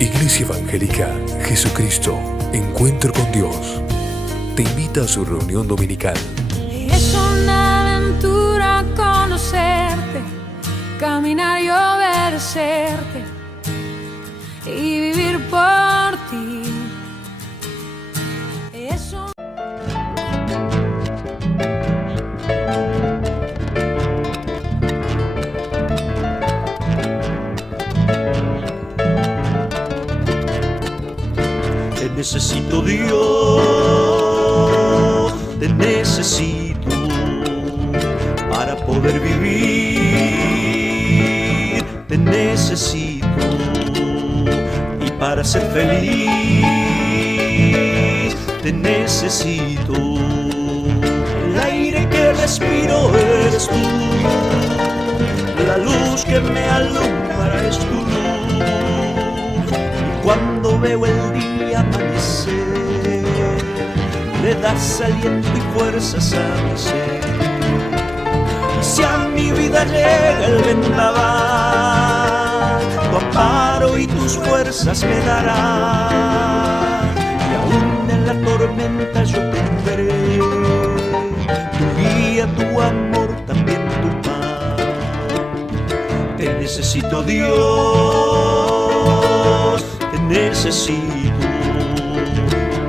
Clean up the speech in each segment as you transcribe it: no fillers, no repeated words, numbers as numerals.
Iglesia Evangélica Jesucristo, Encuentro con Dios, te invita a su reunión dominical. Es una aventura conocerte, caminar y obedecerte y vivir por ti. Te necesito, Dios, te necesito para poder vivir, te necesito y para ser feliz, te necesito. El aire que respiro eres tú, la luz que me alumbra es tu luz, y cuando veo el día amanecer, le das aliento y fuerzas a mi ser. Y si a mi vida llega el vendaval, tu amparo y tus fuerzas me darán, y aún en la tormenta yo tendré tu guía, tu amor, también tu paz. Te necesito, Dios, te necesito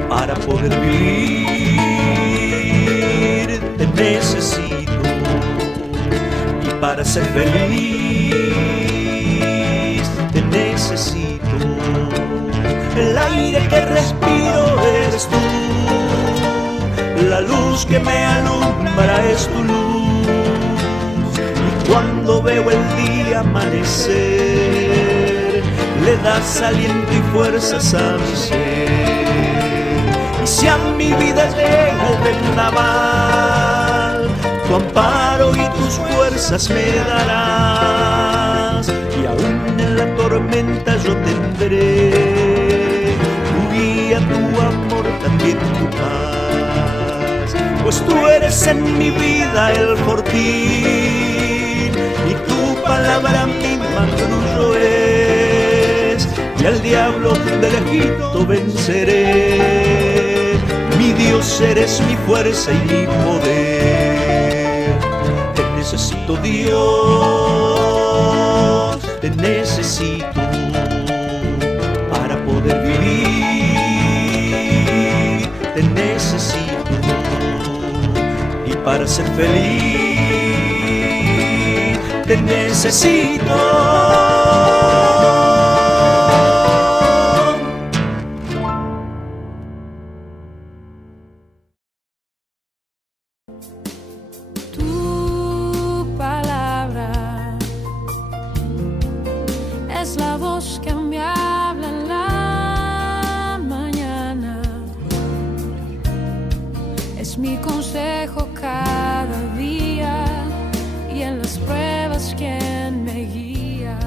para poder vivir, te necesito y para ser feliz, te necesito. El aire que respiro eres tú, la luz que me alumbra es tu luz, y cuando veo el día amanecer, le das aliento y fuerzas a mi ser. Y si a mi vida llega el vendaval, tu amparo y tus fuerzas me darás, y aún en la tormenta yo tendré tu guía, tu amor, también tu paz. Pues tú eres en mi vida el fortín, y tu palabra mi mangrullo es, y al diablo del Egipto venceré. Mi Dios, eres mi fuerza y mi poder. Te necesito, Dios, te necesito para poder vivir, te necesito y para ser feliz, te necesito. Es la voz que me habla en la mañana, es mi consejo cada día, y en las pruebas quien me guía.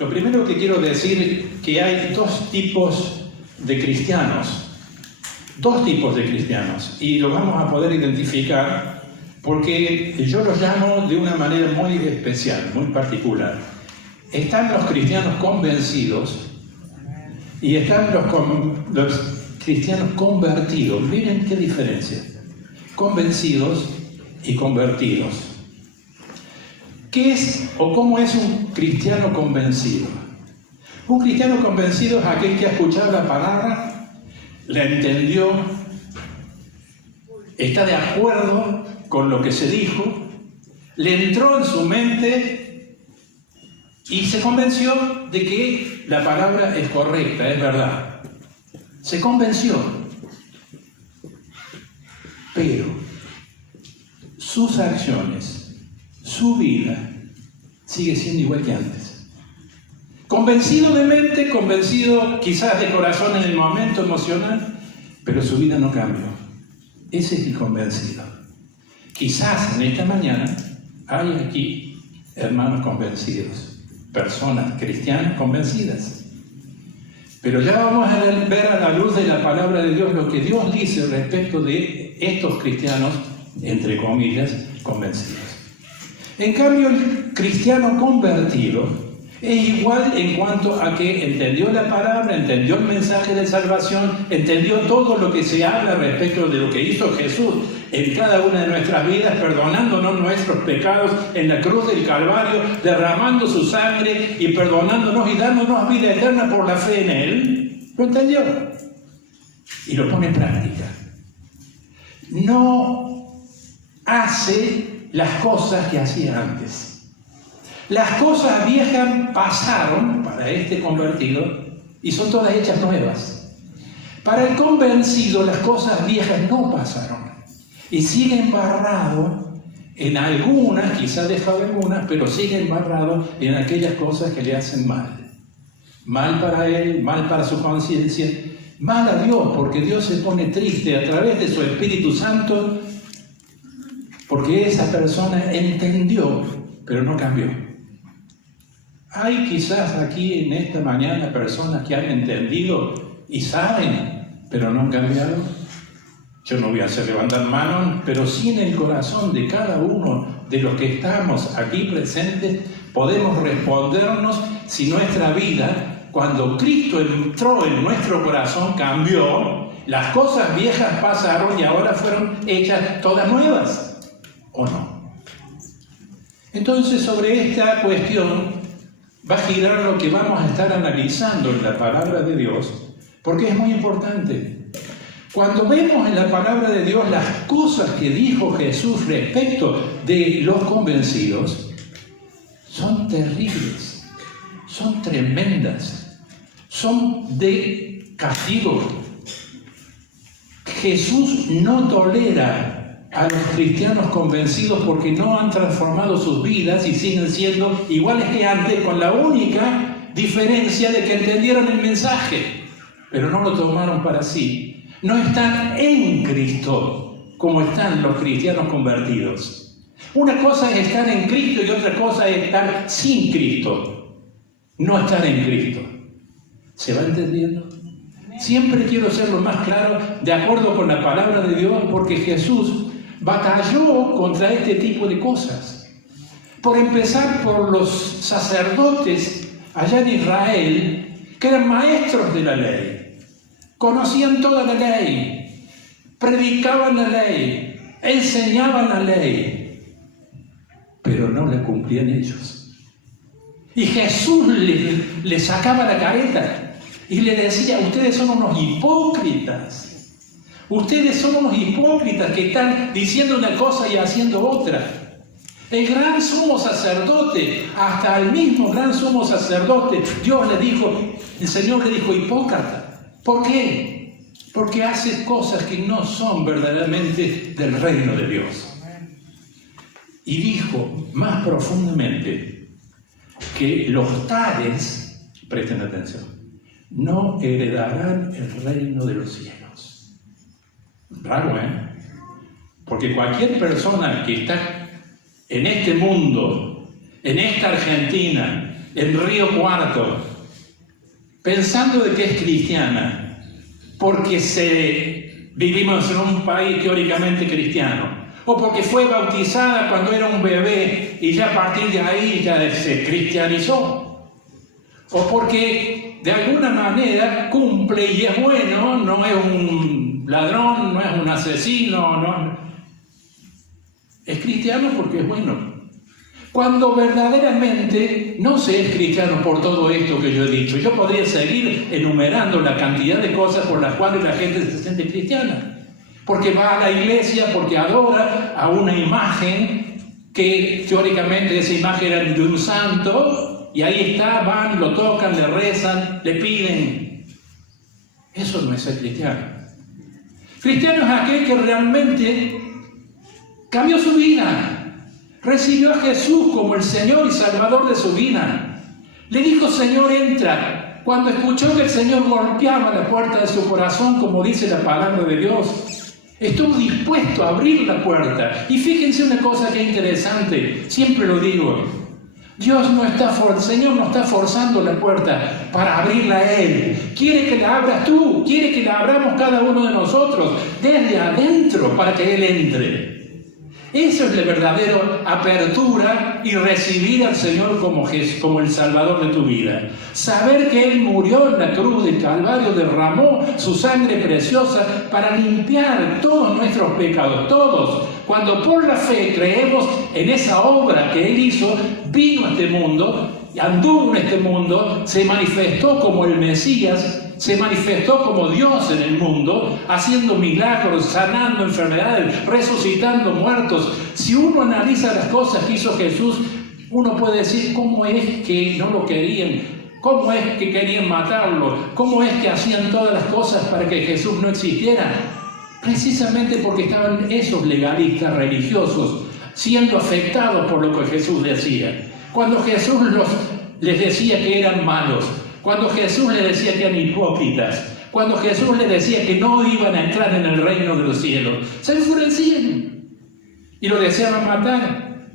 Lo primero que quiero decir es que hay dos tipos de cristianos, y lo vamos a poder identificar porque yo los llamo de una manera muy especial, muy particular. Están los cristianos convencidos y están los cristianos convertidos. Miren qué diferencia. Convencidos y convertidos. ¿Qué es o cómo es un cristiano convencido? Un cristiano convencido es aquel que ha escuchado la palabra, la entendió, está de acuerdo con lo que se dijo, le entró en su mente y se convenció de que la palabra es correcta, es verdad. Se convenció. Pero sus acciones, su vida, sigue siendo igual que antes. Convencido de mente, convencido quizás de corazón en el momento emocional, pero su vida no cambió. Ese es el convencido. Quizás en esta mañana hay aquí hermanos convencidos, personas cristianas convencidas. Pero ya vamos a ver a la luz de la palabra de Dios lo que Dios dice respecto de estos cristianos, entre comillas, convencidos. En cambio, el cristiano convertido Es igual en cuanto a que entendió la palabra, entendió el mensaje de salvación, entendió todo lo que se habla respecto de lo que hizo Jesús en cada una de nuestras vidas, perdonándonos nuestros pecados en la cruz del Calvario, derramando su sangre y perdonándonos y dándonos vida eterna por la fe en Él. ¿Lo entendió? Y lo pone en práctica. No hace las cosas que hacía antes. Las cosas viejas pasaron para este convertido y son todas hechas nuevas. Para el convencido las cosas viejas no pasaron y sigue embarrado en algunas, quizá dejado algunas, pero sigue embarrado en aquellas cosas que le hacen mal. Mal para él, mal para su conciencia, mal a Dios, porque Dios se pone triste a través de su Espíritu Santo, porque esa persona entendió, pero no cambió. Hay quizás aquí en esta mañana personas que han entendido y saben, pero no han cambiado. Yo no voy a hacer levantar manos, pero sí en el corazón de cada uno de los que estamos aquí presentes podemos respondernos si nuestra vida, cuando Cristo entró en nuestro corazón, cambió, las cosas viejas pasaron y ahora fueron hechas todas nuevas, ¿o no? Entonces, sobre esta cuestión va a girar lo que vamos a estar analizando en la palabra de Dios, porque es muy importante. Cuando vemos en la palabra de Dios las cosas que dijo Jesús respecto de los convencidos, son terribles, son tremendas, son de castigo. Jesús no tolera a los cristianos convencidos porque no han transformado sus vidas y siguen siendo iguales que antes, con la única diferencia de que entendieron el mensaje, pero no lo tomaron para sí. No están en Cristo como están los cristianos convertidos. Una cosa es estar en Cristo y otra cosa es estar sin Cristo. No estar en Cristo. ¿Se va entendiendo? Siempre quiero ser lo más claro, de acuerdo con la palabra de Dios, porque Jesús batalló contra este tipo de cosas. Por empezar por los sacerdotes allá en Israel, que eran maestros de la ley, conocían toda la ley, predicaban la ley, enseñaban la ley, pero no la cumplían ellos. Y Jesús le sacaba la careta y le decía: ustedes son unos hipócritas. Ustedes son unos hipócritas que están diciendo una cosa y haciendo otra. El gran sumo sacerdote, hasta el mismo gran sumo sacerdote, el Señor le dijo hipócrita. ¿Por qué? Porque haces cosas que no son verdaderamente del reino de Dios. Y dijo más profundamente que los tales, presten atención, no heredarán el reino de los cielos. Raro, ¿eh? Porque cualquier persona que está en este mundo, en esta Argentina, en Río Cuarto, pensando de que es cristiana, porque vivimos en un país teóricamente cristiano, o porque fue bautizada cuando era un bebé y ya a partir de ahí ya se cristianizó, o porque de alguna manera cumple y es bueno, no es un ladrón, no es un asesino, no es cristiano porque es bueno. Cuando verdaderamente no se es cristiano por todo esto que yo he dicho. Yo podría seguir enumerando la cantidad de cosas por las cuales la gente se siente cristiana. Porque va a la iglesia, porque adora a una imagen que teóricamente esa imagen era de un santo, y ahí está, van, lo tocan, le rezan, le piden. Eso no es ser cristiano. Cristiano es aquel que realmente cambió su vida, recibió a Jesús como el Señor y Salvador de su vida. Le dijo: Señor, entra. Cuando escuchó que el Señor golpeaba la puerta de su corazón, como dice la palabra de Dios, estuvo dispuesto a abrir la puerta. Y fíjense una cosa que es interesante, siempre lo digo: el Señor no está forzando la puerta para abrirla a Él. Quiere que la abras tú, quiere que la abramos cada uno de nosotros desde adentro para que Él entre. Eso es la verdadera apertura y recibir al Señor como el Salvador de tu vida. Saber que Él murió en la cruz del Calvario, derramó su sangre preciosa para limpiar todos nuestros pecados, todos. Cuando por la fe creemos en esa obra que Él hizo, vino a este mundo, anduvo en este mundo, se manifestó como el Mesías, se manifestó como Dios en el mundo, haciendo milagros, sanando enfermedades, resucitando muertos. Si uno analiza las cosas que hizo Jesús, uno puede decir cómo es que no lo querían, cómo es que querían matarlo, cómo es que hacían todas las cosas para que Jesús no existiera. Precisamente porque estaban esos legalistas religiosos siendo afectados por lo que Jesús decía. Cuando Jesús les decía que eran malos, cuando Jesús les decía que eran hipócritas, cuando Jesús les decía que no iban a entrar en el reino de los cielos, se enfurecían y lo deseaban matar.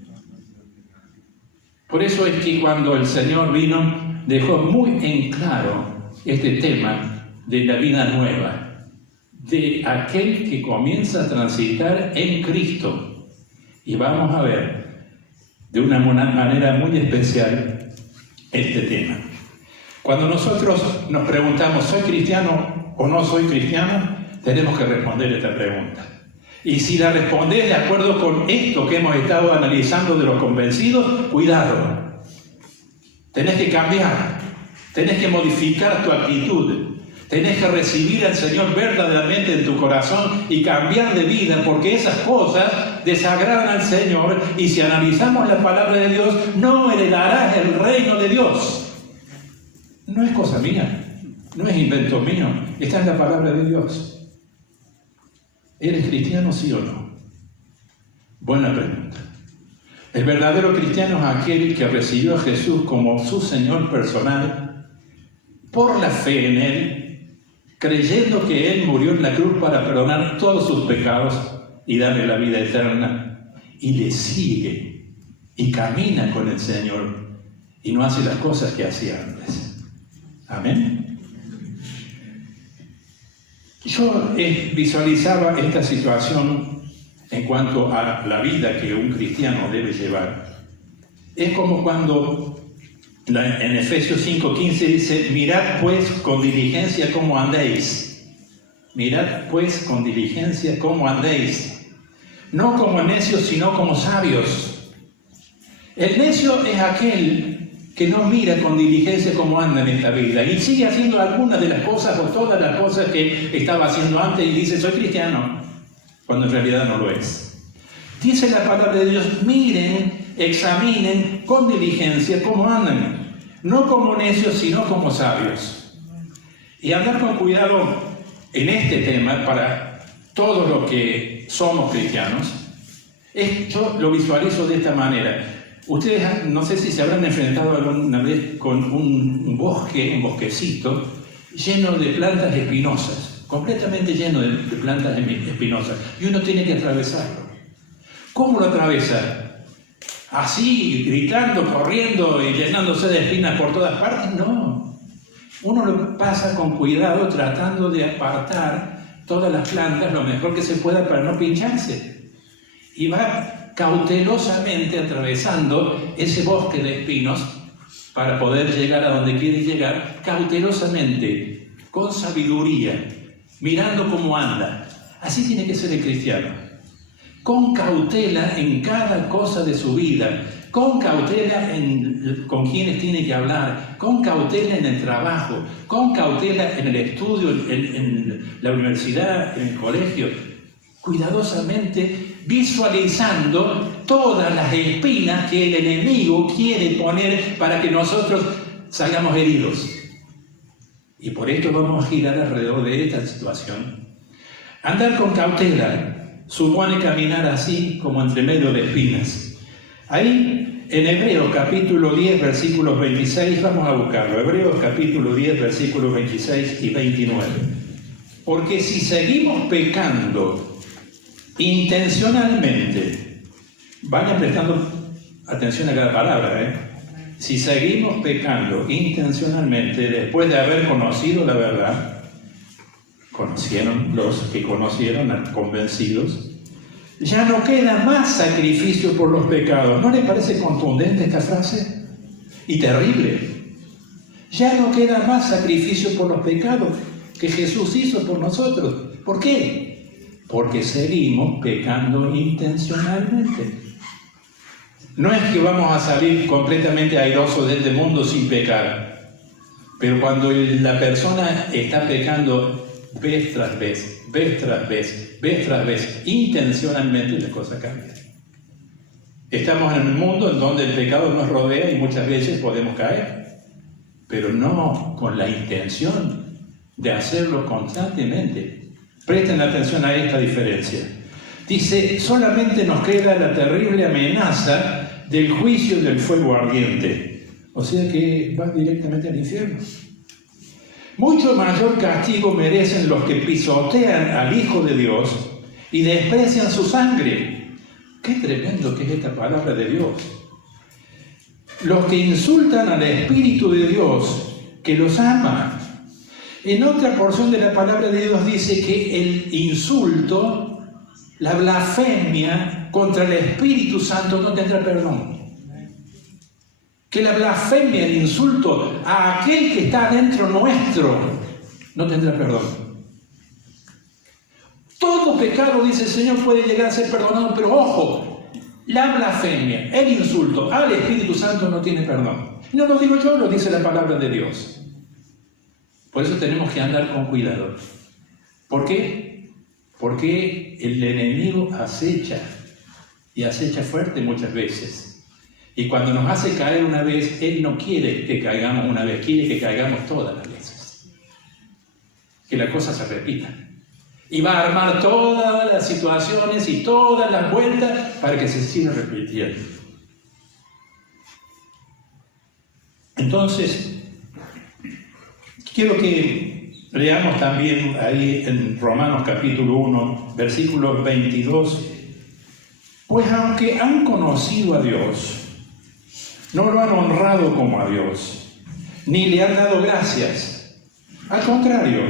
Por eso es que cuando el Señor vino, dejó muy en claro este tema de la vida nueva, de aquel que comienza a transitar en Cristo. Y vamos a ver de una manera muy especial este tema. Cuando nosotros nos preguntamos, ¿soy cristiano o no soy cristiano?, tenemos que responder esta pregunta. Y si la respondés de acuerdo con esto que hemos estado analizando de los convencidos, cuidado. Tenés que cambiar, tenés que modificar tu actitud, tenés que recibir al Señor verdaderamente en tu corazón y cambiar de vida, porque esas cosas desagradan al Señor, y si analizamos la palabra de Dios, no heredarás el reino de Dios. No es cosa mía, no es invento mío, está en la palabra de Dios. ¿Eres cristiano, sí o no? Buena pregunta. El verdadero cristiano es aquel que recibió a Jesús como su Señor personal, por la fe en Él, creyendo que Él murió en la cruz para perdonar todos sus pecados y darle la vida eterna, y le sigue y camina con el Señor y no hace las cosas que hacía antes. Amén. Yo visualizaba esta situación en cuanto a la vida que un cristiano debe llevar. Es como cuando en Efesios 5:15 dice: mirad pues con diligencia cómo andéis. Mirad pues con diligencia cómo andéis. No como necios, sino como sabios. El necio es aquel que no mira con diligencia cómo anda en esta vida y sigue haciendo algunas de las cosas o todas las cosas que estaba haciendo antes y dice: soy cristiano, cuando en realidad no lo es. Dice la palabra de Dios: miren, examinen con diligencia cómo andan, no como necios, sino como sabios. Y andar con cuidado en este tema para todos los que somos cristianos, yo lo visualizo de esta manera. Ustedes no sé si se habrán enfrentado alguna vez con un bosquecito lleno de plantas espinosas, completamente lleno de plantas espinosas, y uno tiene que atravesarlo. ¿Cómo lo atraviesa? ¿Así, gritando, corriendo y llenándose de espinas por todas partes? No. Uno lo pasa con cuidado, tratando de apartar todas las plantas lo mejor que se pueda para no pincharse. Y va cautelosamente atravesando ese bosque de espinos para poder llegar a donde quiere llegar, cautelosamente, con sabiduría, mirando cómo anda. Así tiene que ser el cristiano, con cautela en cada cosa de su vida, con cautela con quienes tiene que hablar, con cautela en el trabajo, con cautela en el estudio, en la universidad, en el colegio, cuidadosamente visualizando todas las espinas que el enemigo quiere poner para que nosotros salgamos heridos. Y por esto vamos a girar alrededor de esta situación. Andar con cautela supone caminar así como entre medio de espinas. Ahí en Hebreos capítulo 10 versículos 26, vamos a buscarlo. Hebreos capítulo 10 versículos 26 y 29. Porque si seguimos pecando intencionalmente, vayan prestando atención a cada palabra, Si seguimos pecando intencionalmente después de haber conocido la verdad, conocieron los que conocieron, convencidos, Ya no queda más sacrificio por los pecados. ¿No le parece contundente esta frase? Y terrible. Ya no queda más sacrificio por los pecados que Jesús hizo por nosotros. ¿Por qué? Porque seguimos pecando intencionalmente. No es que vamos a salir completamente airosos de este mundo sin pecar, pero cuando la persona está pecando vez tras vez, intencionalmente, la cosa cambia. Estamos en un mundo en donde el pecado nos rodea y muchas veces podemos caer, pero no con la intención de hacerlo constantemente. Presten atención a esta diferencia. Dice, solamente nos queda la terrible amenaza del juicio del fuego ardiente. O sea que va directamente al infierno. Mucho mayor castigo merecen los que pisotean al Hijo de Dios y desprecian su sangre. Qué tremendo que es esta palabra de Dios. Los que insultan al Espíritu de Dios, que los ama. En otra porción de la palabra de Dios dice que el insulto, la blasfemia contra el Espíritu Santo no tendrá perdón. Que la blasfemia, el insulto a aquel que está dentro nuestro, no tendrá perdón. Todo pecado, dice el Señor, puede llegar a ser perdonado, pero ojo, la blasfemia, el insulto al Espíritu Santo no tiene perdón. No lo digo yo, lo dice la palabra de Dios. Por eso tenemos que andar con cuidado. ¿Por qué? Porque el enemigo acecha, y acecha fuerte muchas veces. Y cuando nos hace caer una vez, él no quiere que caigamos una vez, quiere que caigamos todas las veces. Que la cosa se repita. Y va a armar todas las situaciones y todas las vueltas para que se siga repitiendo. Entonces, quiero que leamos también ahí en Romanos capítulo 1, versículo 22. Pues aunque han conocido a Dios, no lo han honrado como a Dios, ni le han dado gracias. Al contrario,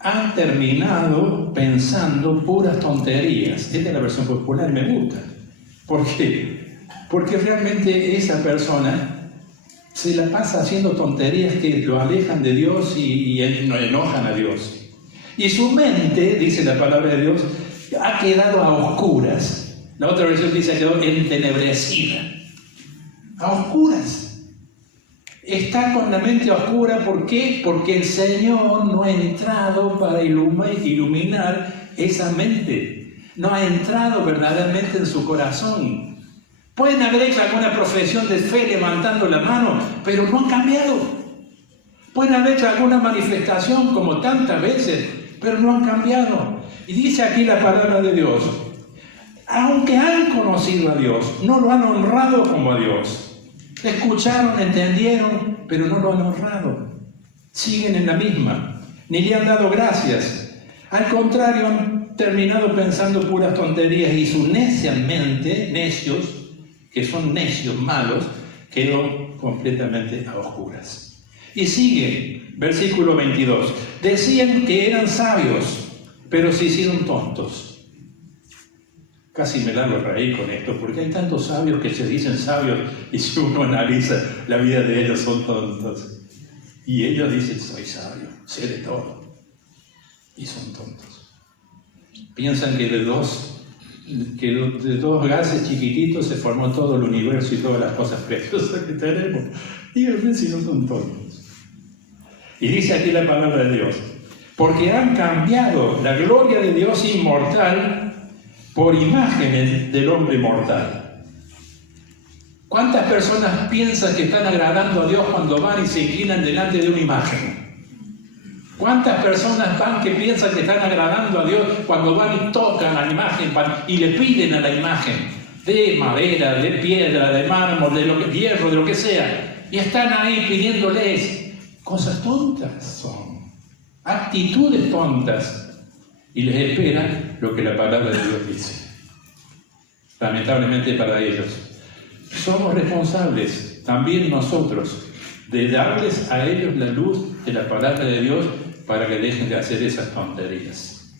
han terminado pensando puras tonterías. Esta es la versión popular y me gusta. ¿Por qué? Porque realmente esa persona se la pasa haciendo tonterías que lo alejan de Dios y enojan a Dios. Y su mente, dice la palabra de Dios, ha quedado a oscuras. La otra versión dice que quedó entenebrecida. A oscuras. Está con la mente oscura, ¿por qué? Porque el Señor no ha entrado para iluminar esa mente. No ha entrado verdaderamente en su corazón. Pueden haber hecho alguna profesión de fe levantando la mano, pero no han cambiado. Pueden haber hecho alguna manifestación como tantas veces, pero no han cambiado. Y dice aquí la palabra de Dios, aunque han conocido a Dios, no lo han honrado como a Dios. Escucharon, entendieron, pero no lo han honrado. Siguen en la misma, ni le han dado gracias. Al contrario, han terminado pensando puras tonterías y su necia mente, necios, que son necios malos, quedó completamente a oscuras. Y sigue, versículo 22. Decían que eran sabios, pero se hicieron tontos. Casi me largo a reír con esto, porque hay tantos sabios que se dicen sabios y si uno analiza la vida de ellos son tontos. Y ellos dicen, soy sabio, sé de todo. Y son tontos. Piensan que de dos gases chiquititos se formó todo el universo y todas las cosas preciosas que tenemos. Díganme si no son tontos. Y dice aquí la palabra de Dios, porque han cambiado la gloria de Dios inmortal por imágenes del hombre mortal. ¿Cuántas personas piensan que están agradando a Dios cuando van y se inclinan delante de una imagen? ¿Cuántas personas van que piensan que están agradando a Dios cuando van y tocan a la imagen y le piden a la imagen de madera, de piedra, de mármol, de hierro, de lo que sea? Y están ahí pidiéndoles cosas tontas, son actitudes tontas. Y les espera lo que la palabra de Dios dice. Lamentablemente para ellos. Somos responsables, también nosotros, de darles a ellos la luz de la palabra de Dios para que dejen de hacer esas tonterías.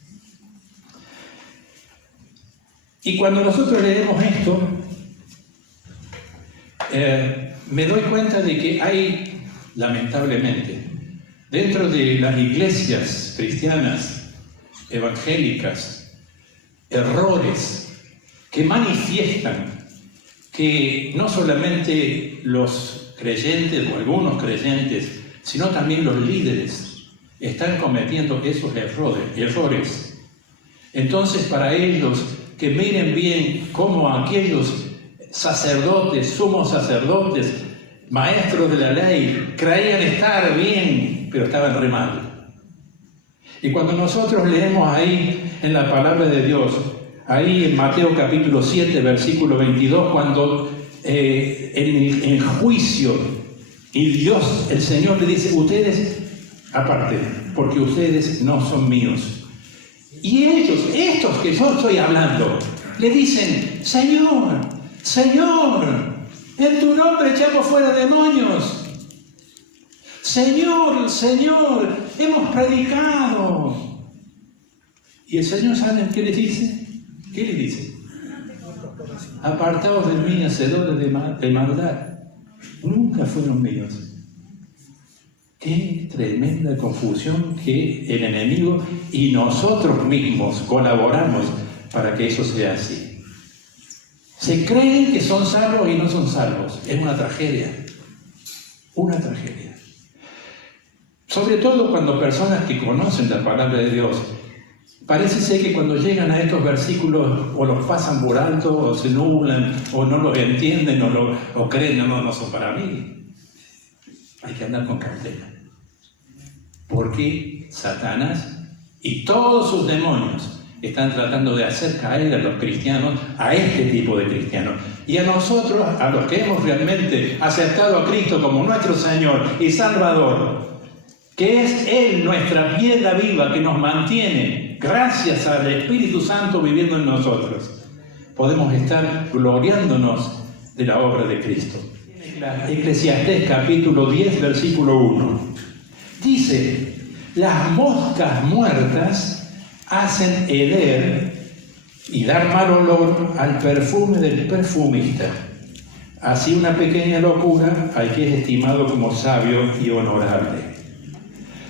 Y cuando nosotros leemos esto, me doy cuenta de que hay, lamentablemente, dentro de las iglesias cristianas, evangélicas, errores que manifiestan que no solamente los creyentes o algunos creyentes, sino también los líderes están cometiendo esos errores. Entonces, para ellos, que miren bien cómo aquellos sacerdotes, sumos sacerdotes, maestros de la ley, creían estar bien, pero estaban re mal. Y cuando nosotros leemos ahí en la palabra de Dios, ahí en Mateo capítulo 7, versículo 22, cuando en juicio, y Dios, el Señor le dice, ustedes aparte, porque ustedes no son míos. Y ellos, estos que yo estoy hablando, le dicen, Señor, Señor, en tu nombre echamos fuera demonios. Señor, Señor, hemos predicado. Y el Señor, ¿saben qué les dice? ¿Qué les dice? Apartaos de mí, hacedores de maldad. Nunca fueron míos. Qué tremenda confusión que el enemigo y nosotros mismos colaboramos para que eso sea así. Se creen que son salvos y no son salvos. Es una tragedia. Una tragedia. Sobre todo cuando personas que conocen la palabra de Dios, parece ser que cuando llegan a estos versículos o los pasan por alto o se nublan o no los entienden o creen, no son para mí. Hay que andar con cautela. Porque Satanás y todos sus demonios están tratando de hacer caer a los cristianos, a este tipo de cristianos. Y a nosotros, a los que hemos realmente aceptado a Cristo como nuestro Señor y Salvador, que es Él nuestra piedra viva que nos mantiene, gracias al Espíritu Santo viviendo en nosotros, podemos estar gloriándonos de la obra de Cristo. Eclesiastés capítulo 10, versículo 1. Dice, las moscas muertas hacen heder y dar mal olor al perfume del perfumista. Así una pequeña locura al que es estimado como sabio y honorable.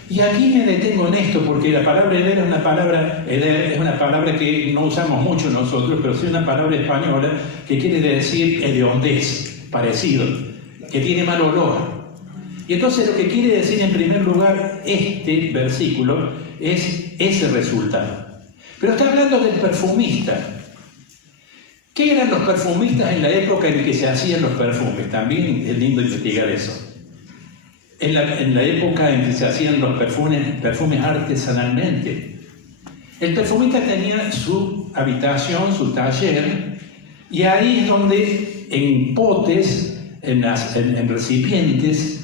Y aquí me detengo en esto porque la palabra heder es una palabra que no usamos mucho nosotros, pero sí una palabra española que quiere decir hediondez, parecido, que tiene mal olor. Y entonces lo que quiere decir en primer lugar este versículo es ese resultado. Pero está hablando del perfumista. ¿Qué eran los perfumistas en la época en que se hacían los perfumes? También es lindo investigar eso. En la época en que se hacían los perfumes artesanalmente. El perfumista tenía su habitación, su taller, y ahí es donde en potes, en recipientes,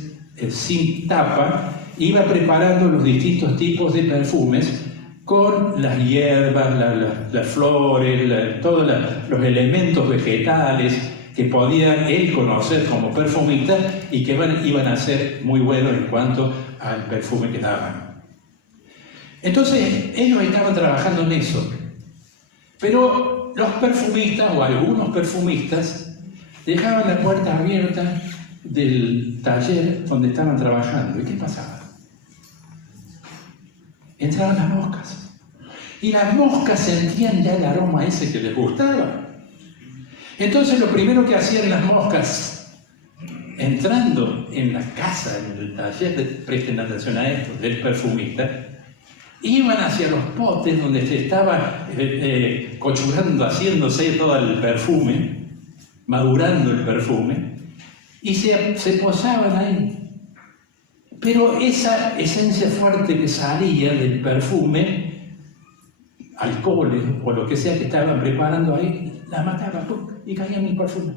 sin tapa, iba preparando los distintos tipos de perfumes con las hierbas, las flores, todos los elementos vegetales que podía él conocer como perfumista y que iban a ser muy buenos en cuanto al perfume que daban. Entonces, ellos estaban trabajando en eso. Pero los perfumistas, o algunos perfumistas, dejaban la puerta abierta del taller donde estaban trabajando. ¿Y qué pasaba? Entraban las moscas. Y las moscas sentían ya el aroma ese que les gustaba. Entonces lo primero que hacían las moscas, entrando en la casa, en el taller, presten atención a esto, del perfumista, iban hacia los potes donde se estaba cochurando, haciéndose todo el perfume, madurando el perfume, y se posaban ahí. Pero esa esencia fuerte que salía del perfume, alcoholes o lo que sea que estaban preparando ahí, la mataba y caía en el perfume.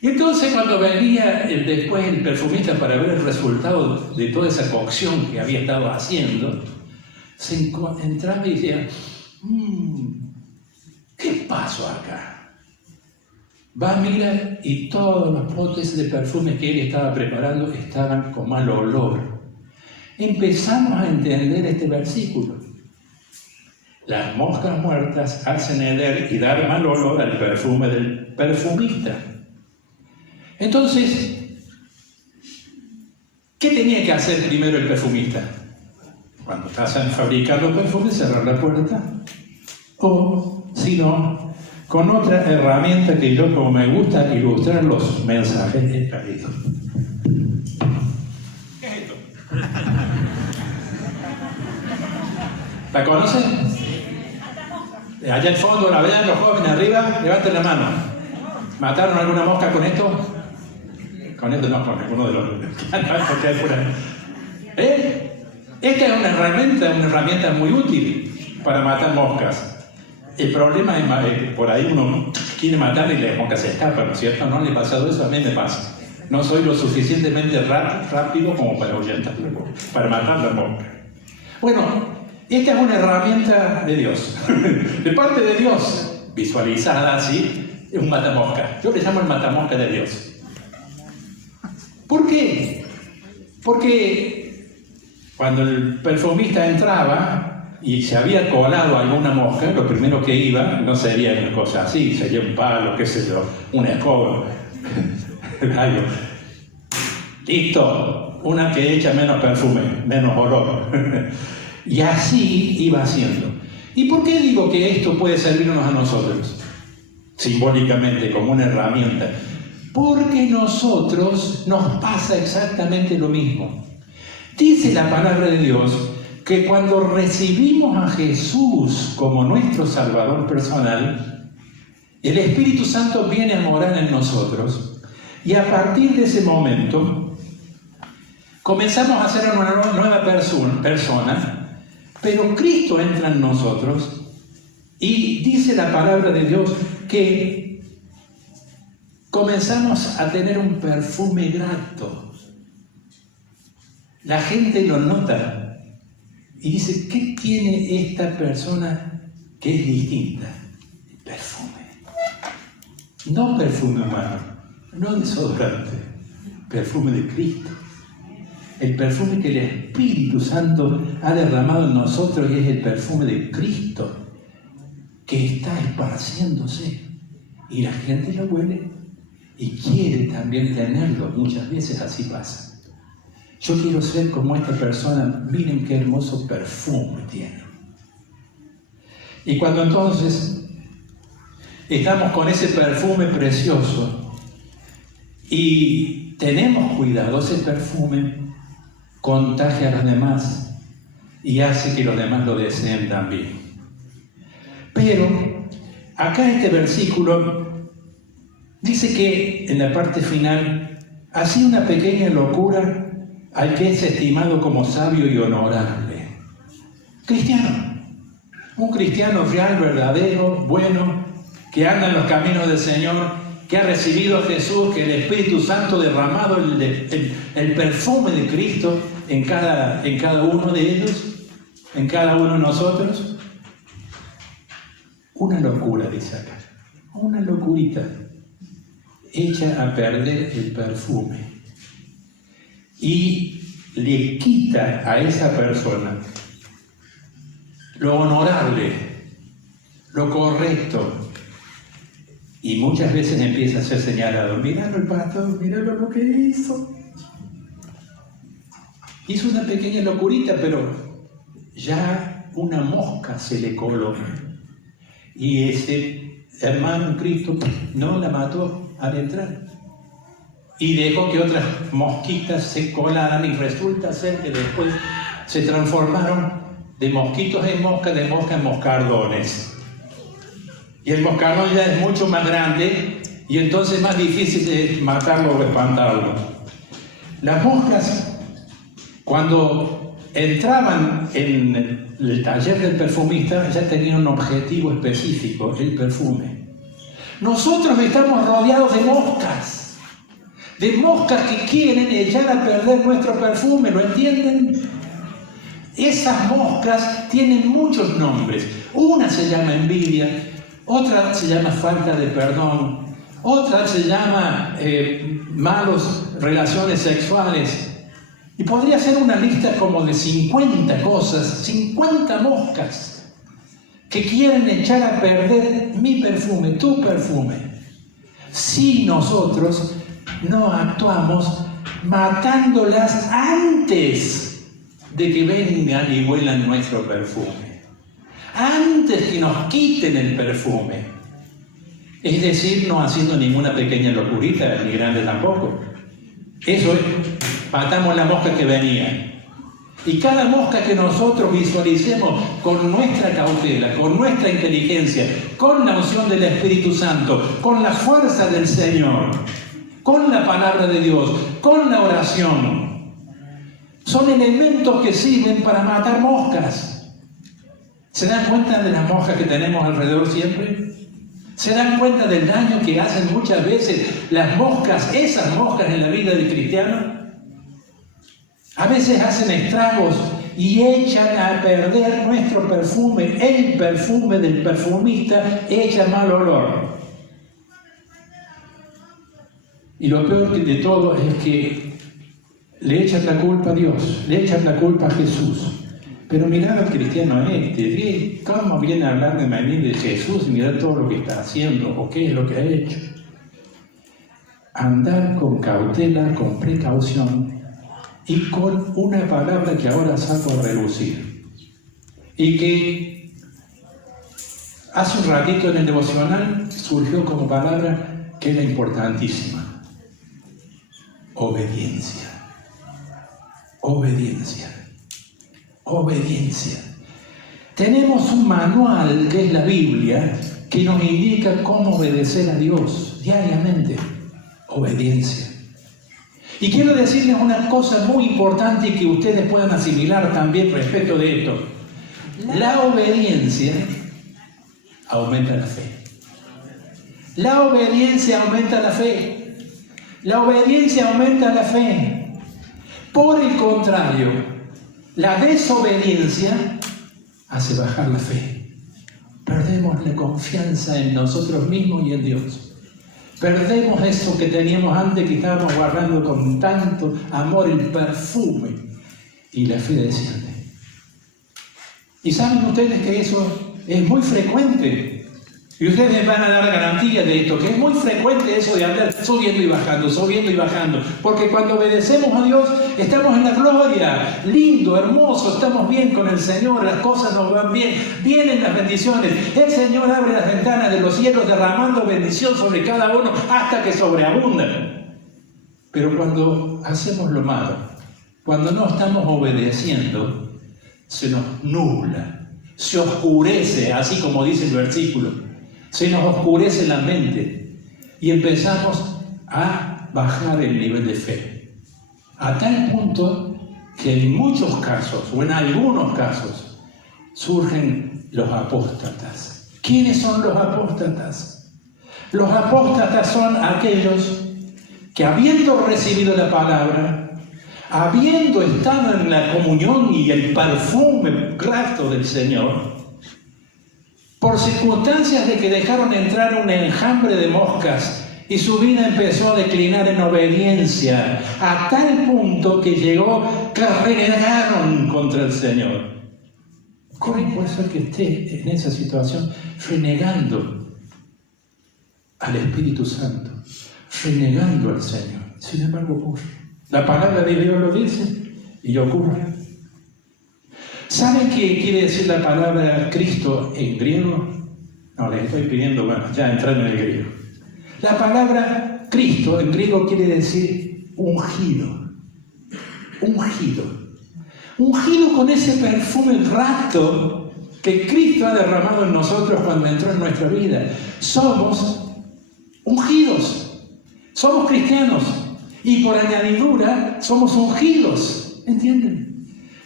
Y entonces cuando venía después el perfumista para ver el resultado de toda esa cocción que había estado haciendo, se entraba y decía, ¿qué pasó acá? Va a mirar y todos los potes de perfume que él estaba preparando estaban con mal olor. Empezamos a entender este versículo. las moscas muertas hacen heder y dar mal olor al perfume del perfumista. Entonces, ¿qué tenía que hacer primero el perfumista? Cuando estás fabricando perfumes, cerrar la puerta. O, si no, con otra herramienta que yo, como me gusta ilustrar los mensajes, he traído. ¿Qué es esto? ¿La conocen? Allá al fondo, la vean los jóvenes arriba, levanten la mano. ¿Mataron alguna mosca con esto? Con esto no, con alguno de los... Esta es una herramienta muy útil para matar moscas. El problema es por ahí uno quiere matar y las moscas se escapan, ¿no es cierto? ¿No le ha pasado eso? A mí me pasa. No soy lo suficientemente rápido como para ahuyentarlo, para matar la mosca. Bueno, esta es una herramienta de Dios. De parte de Dios, visualizada así, es un matamosca. Yo le llamo el matamosca de Dios. ¿Por qué? Porque cuando el perfumista entraba y se había colado alguna mosca, lo primero que iba no sería una cosa así, sería un palo, qué sé yo, una escoba, algo. Listo, una que echa menos perfume, menos olor. Y así iba haciendo. ¿Y por qué digo que esto puede servirnos a nosotros? Simbólicamente, como una herramienta. Porque nosotros nos pasa exactamente lo mismo. Dice la palabra de Dios que cuando recibimos a Jesús como nuestro Salvador personal, el Espíritu Santo viene a morar en nosotros y a partir de ese momento comenzamos a ser una nueva persona, pero Cristo entra en nosotros y dice la palabra de Dios que comenzamos a tener un perfume grato. La gente lo nota y dice, ¿qué tiene esta persona que es distinta? Perfume. No perfume humano, no desodorante, perfume de Cristo. El perfume que el Espíritu Santo ha derramado en nosotros y es el perfume de Cristo que está esparciéndose. Y la gente lo huele y quiere también tenerlo. Muchas veces así pasa. Yo quiero ser como esta persona, miren qué hermoso perfume tiene. Y cuando entonces estamos con ese perfume precioso y tenemos cuidado, ese perfume contagia a los demás y hace que los demás lo deseen también. Pero acá este versículo dice que en la parte final hacía una pequeña locura al que es estimado como sabio y honorable. Cristiano. Un cristiano real, verdadero, bueno, que anda en los caminos del Señor, que ha recibido a Jesús, que el Espíritu Santo ha derramado el perfume de Cristo en cada uno de ellos, en cada uno de nosotros. Una locura, dice acá. Una locurita. Echa a perder el perfume. Y le quita a esa persona lo honorable, lo correcto. Y muchas veces empieza a ser señalado. Míralo el pastor, míralo lo que hizo. Hizo una pequeña locurita, pero ya una mosca se le coló. Y ese hermano en Cristo no la mató al entrar. Y dejó que otras mosquitas se colaran y resulta ser que después se transformaron de mosquitos en mosca, de mosca en moscardones. Y el moscardón ya es mucho más grande y entonces es más difícil de matarlo o espantarlo. Las moscas, cuando entraban en el taller del perfumista, ya tenían un objetivo específico, el perfume. Nosotros estamos rodeados de moscas que quieren echar a perder nuestro perfume, ¿lo entienden? Esas moscas tienen muchos nombres. Una se llama envidia, otra se llama falta de perdón, otra se llama malas relaciones sexuales. Y podría ser una lista como de 50 cosas, 50 moscas que quieren echar a perder mi perfume, tu perfume, si nosotros no actuamos matándolas antes de que vengan y huelan nuestro perfume, antes que nos quiten el perfume. Es decir, no haciendo ninguna pequeña locurita, ni grande tampoco. Eso es, matamos la mosca que venía. Y cada mosca que nosotros visualicemos con nuestra cautela, con nuestra inteligencia, con la unción del Espíritu Santo, con la fuerza del Señor, con la palabra de Dios, con la oración, son elementos que sirven para matar moscas. ¿Se dan cuenta de las moscas que tenemos alrededor siempre? ¿Se dan cuenta del daño que hacen muchas veces las moscas, esas moscas en la vida del cristiano? A veces hacen estragos y echan a perder nuestro perfume. El perfume del perfumista echa mal olor. Y lo peor de todo es que le echan la culpa a Dios, le echan la culpa a Jesús. Pero mirad al cristiano ¿cómo viene a hablar de Jesús y mirad todo lo que está haciendo o qué es lo que ha hecho? Andar con cautela, con precaución, y con una palabra que ahora saco a relucir y que hace un ratito en el devocional surgió como palabra que era importantísima: obediencia. Obediencia. Obediencia. Tenemos un manual que es la Biblia que nos indica cómo obedecer a Dios diariamente. Obediencia. Y quiero decirles una cosa muy importante y que ustedes puedan asimilar también respecto de esto. La obediencia aumenta la fe. La obediencia aumenta la fe. La obediencia aumenta la fe. Por el contrario, la desobediencia hace bajar la fe. Perdemos la confianza en nosotros mismos y en Dios. Perdemos eso que teníamos antes, que estábamos guardando con tanto amor, el perfume, y la fe desciende. Y saben ustedes que eso es muy frecuente. Y ustedes me van a dar garantía de esto, que es muy frecuente eso de andar subiendo y bajando. Porque cuando obedecemos a Dios, estamos en la gloria, lindo, hermoso, estamos bien con el Señor, las cosas nos van bien, vienen las bendiciones. El Señor abre las ventanas de los cielos derramando bendición sobre cada uno hasta que sobreabundan. Pero cuando hacemos lo malo, cuando no estamos obedeciendo, se nos nubla, se oscurece, así como dice el versículo. Se nos oscurece la mente y empezamos a bajar el nivel de fe. A tal punto que en muchos casos, o en algunos casos, surgen los apóstatas. ¿Quiénes son los apóstatas? Los apóstatas son aquellos que, habiendo recibido la palabra, habiendo estado en la comunión y el perfume grato del Señor, por circunstancias de que dejaron entrar un enjambre de moscas y su vida empezó a declinar en obediencia, a tal punto que llegó que renegaron contra el Señor. ¿Cómo puede ser que esté en esa situación renegando al Espíritu Santo, renegando al Señor? Sin embargo ocurre. La palabra de Dios lo dice y ocurre. ¿Saben qué quiere decir la palabra Cristo en griego? No, les estoy pidiendo, ya entrando en el griego. La palabra Cristo en griego quiere decir ungido. Ungido. Ungido con ese perfume grato que Cristo ha derramado en nosotros cuando entró en nuestra vida. Somos ungidos. Somos cristianos. Y por añadidura somos ungidos. ¿Entienden?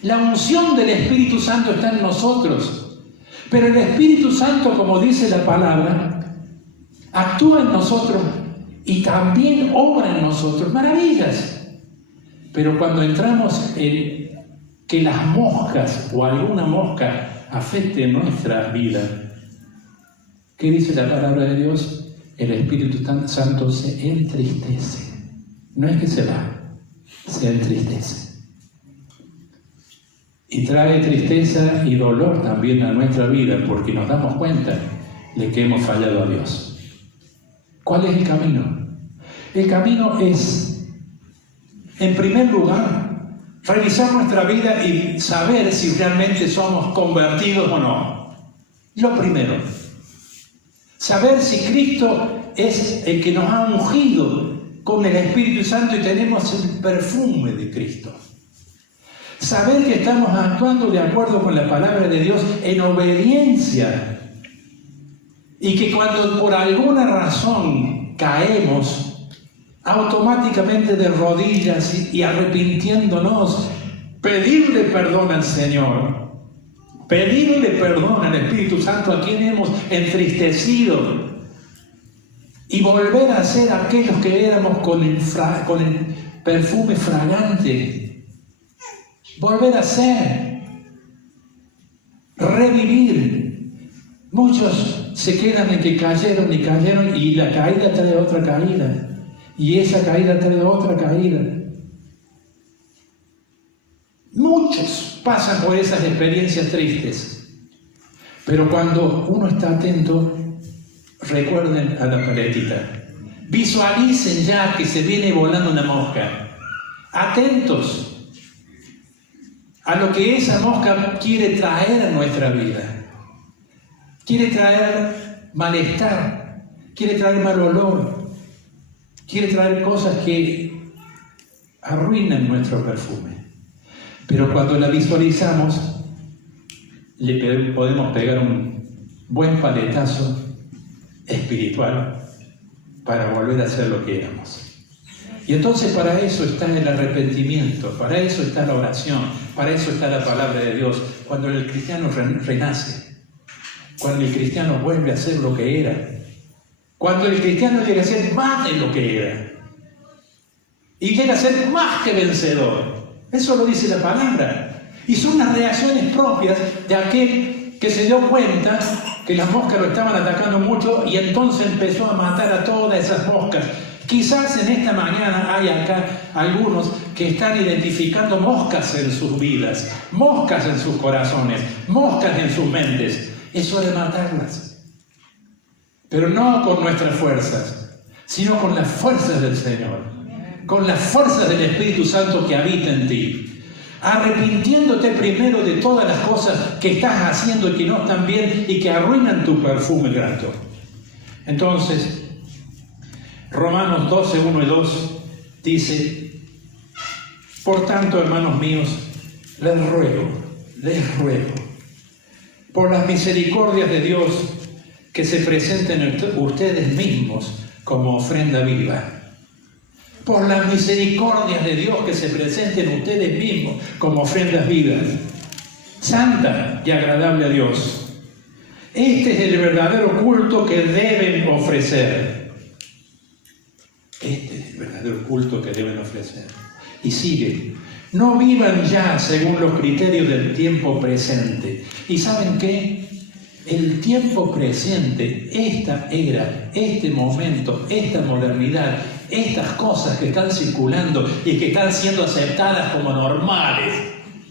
La unción del Espíritu Santo está en nosotros, pero el Espíritu Santo, como dice la palabra, actúa en nosotros y también obra en nosotros maravillas. Pero cuando entramos en que las moscas o alguna mosca afecte nuestra vida, ¿qué dice la palabra de Dios? El Espíritu Santo se entristece. No es que se va, se entristece. Y trae tristeza y dolor también a nuestra vida porque nos damos cuenta de que hemos fallado a Dios. ¿Cuál es el camino? El camino es, en primer lugar, revisar nuestra vida y saber si realmente somos convertidos o no. Lo primero. Saber si Cristo es el que nos ha ungido con el Espíritu Santo y tenemos el perfume de Cristo. Saber que estamos actuando de acuerdo con la palabra de Dios en obediencia y que cuando por alguna razón caemos, automáticamente de rodillas y arrepintiéndonos, pedirle perdón al Señor, pedirle perdón al Espíritu Santo a quien hemos entristecido y volver a ser aquellos que éramos con el perfume fragante. Volver a ser, revivir. Muchos se quedan en que cayeron y la caída trae otra caída y esa caída trae otra caída. Muchos pasan por esas experiencias tristes, pero cuando uno está atento, recuerden a la paletita, visualicen ya que se viene volando una mosca, atentos a lo que esa mosca quiere traer a nuestra vida. Quiere traer malestar, quiere traer mal olor, quiere traer cosas que arruinan nuestro perfume. Pero cuando la visualizamos, le podemos pegar un buen paletazo espiritual para volver a ser lo que éramos. Y entonces para eso está el arrepentimiento, para eso está la oración, para eso está la palabra de Dios. Cuando el cristiano renace, cuando el cristiano vuelve a ser lo que era, cuando el cristiano llega a ser más de lo que era y llega a ser más que vencedor. Eso lo dice la palabra. Y son las reacciones propias de aquel que se dio cuenta que las moscas lo estaban atacando mucho y entonces empezó a matar a todas esas moscas. Quizás en esta mañana hay acá algunos que están identificando moscas en sus vidas, moscas en sus corazones, moscas en sus mentes. Es hora de matarlas. Pero no con nuestras fuerzas, sino con las fuerzas del Señor, con las fuerzas del Espíritu Santo que habita en ti. Arrepintiéndote primero de todas las cosas que estás haciendo y que no están bien y que arruinan tu perfume grato. Entonces, Romanos 12, 1 y 2 dice: por tanto, hermanos míos, les ruego, por las misericordias de Dios, que se presenten ustedes mismos como ofrenda viva. Por las misericordias de Dios, que se presenten ustedes mismos como ofrendas vivas, santa y agradable a Dios. Este es el verdadero culto que deben ofrecer. Este es el verdadero culto que deben ofrecer. Y sigue: no vivan ya según los criterios del tiempo presente. ¿Y saben qué? El tiempo presente, esta era, este momento, esta modernidad, estas cosas que están circulando y que están siendo aceptadas como normales,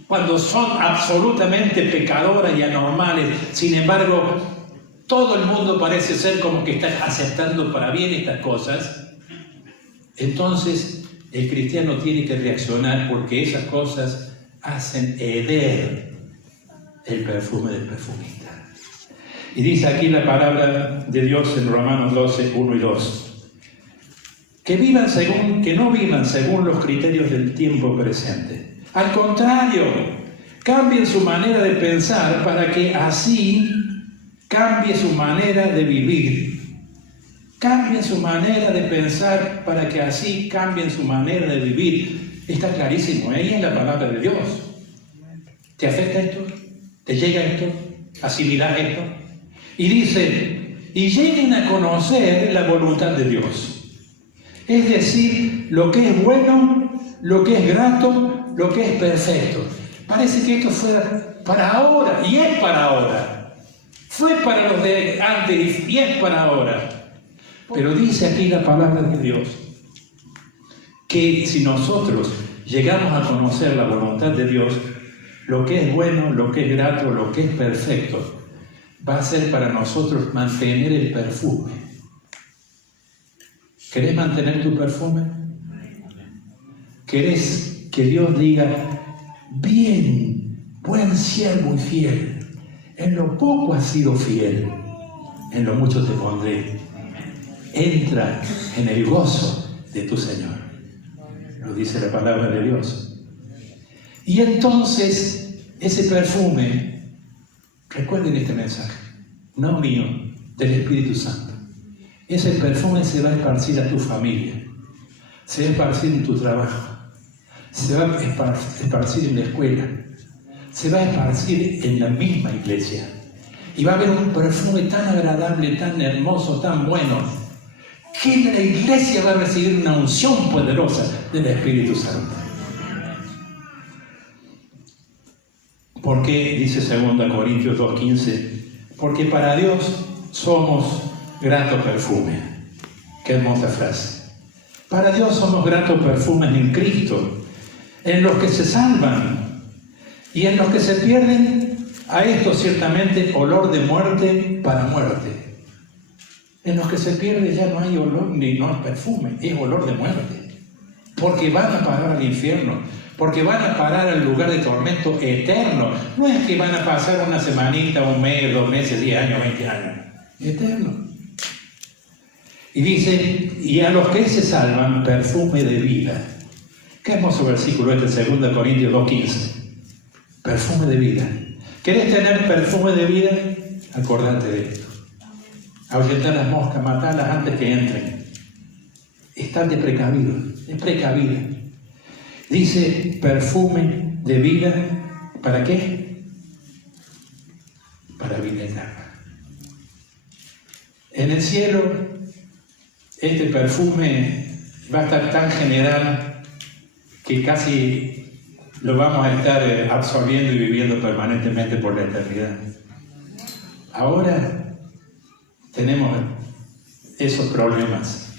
cuando son absolutamente pecadoras y anormales, sin embargo, todo el mundo parece ser como que está aceptando para bien estas cosas. Entonces, el cristiano tiene que reaccionar porque esas cosas hacen heder el perfume del perfumista. Y dice aquí la palabra de Dios en Romanos 12, 1 y 2. Que no vivan según los criterios del tiempo presente. Al contrario, cambien su manera de pensar para que así cambie su manera de vivir. Cambien su manera de pensar para que así cambien su manera de vivir. Está clarísimo, ahí es la palabra de Dios. ¿Te afecta esto? ¿Te llega esto? ¿Asimilás esto? Y dice: y lleguen a conocer la voluntad de Dios. Es decir, lo que es bueno, lo que es grato, lo que es perfecto. Parece que esto fuera para ahora, y es para ahora. Fue para los de antes y es para ahora. Pero dice aquí la palabra de Dios que si nosotros llegamos a conocer la voluntad de Dios, lo que es bueno, lo que es grato, lo que es perfecto, va a ser para nosotros mantener el perfume. ¿Querés mantener tu perfume? ¿Querés que Dios diga, bien, buen siervo y fiel, en lo poco has sido fiel, en lo mucho te pondré? Entra en el gozo de tu Señor. Lo dice la palabra de Dios. Y entonces, ese perfume, recuerden este mensaje, no mío, del Espíritu Santo. Ese perfume se va a esparcir a tu familia, se va a esparcir en tu trabajo, se va a esparcir en la escuela, se va a esparcir en la misma iglesia. Y va a haber un perfume tan agradable, tan hermoso, tan bueno, que la iglesia va a recibir una unción poderosa del Espíritu Santo. ¿Por qué? Dice 2 Corintios 2:15. Porque para Dios somos grato perfume. Qué hermosa frase. Para Dios somos gratos perfumes en Cristo, en los que se salvan y en los que se pierden, a esto ciertamente olor de muerte para muerte. En los que se pierde ya no hay olor ni no hay perfume, es olor de muerte. Porque van a parar al infierno, porque van a parar al lugar de tormento eterno. No es que van a pasar una semanita, un mes, 2 meses, 10 años, 20 años. Eterno. Y dice, y a los que se salvan, perfume de vida. Qué hermoso versículo este, 2 Corintios 2:15. Perfume de vida. ¿Querés tener perfume de vida? Acordate de esto. Ahuyentar las moscas, matarlas antes que entren. Estate precavido, es precavida. Dice perfume de vida, ¿para qué? Para vida eterna. En el cielo, este perfume va a estar tan general que casi lo vamos a estar absorbiendo y viviendo permanentemente por la eternidad. Ahora tenemos esos problemas,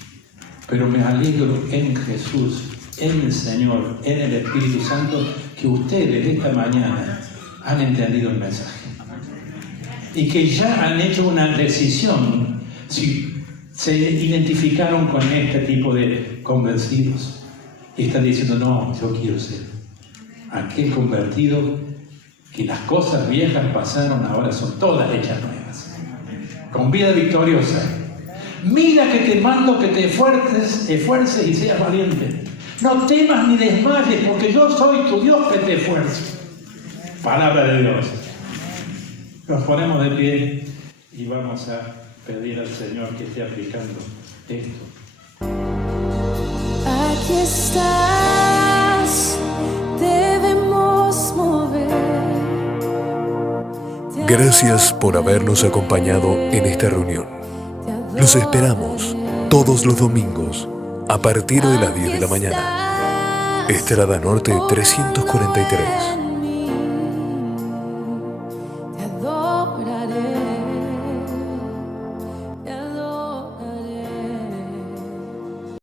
pero me alegro en Jesús, en el Señor, en el Espíritu Santo, que ustedes esta mañana han entendido el mensaje y que ya han hecho una decisión, si se identificaron con este tipo de convencidos y están diciendo, no, yo quiero ser aquel convertido que las cosas viejas pasaron, ahora son todas hechas nuevas, con vida victoriosa. Mira que te mando que te esfuerces y seas valiente. No temas ni desmayes, porque yo soy tu Dios que te esfuerzo. Palabra de Dios. Nos ponemos de pie y vamos a pedir al Señor que esté aplicando esto. Aquí estás, debemos mover. Gracias por habernos acompañado en esta reunión. Los esperamos todos los domingos a partir de las 10 de la mañana. Estrada Norte 343.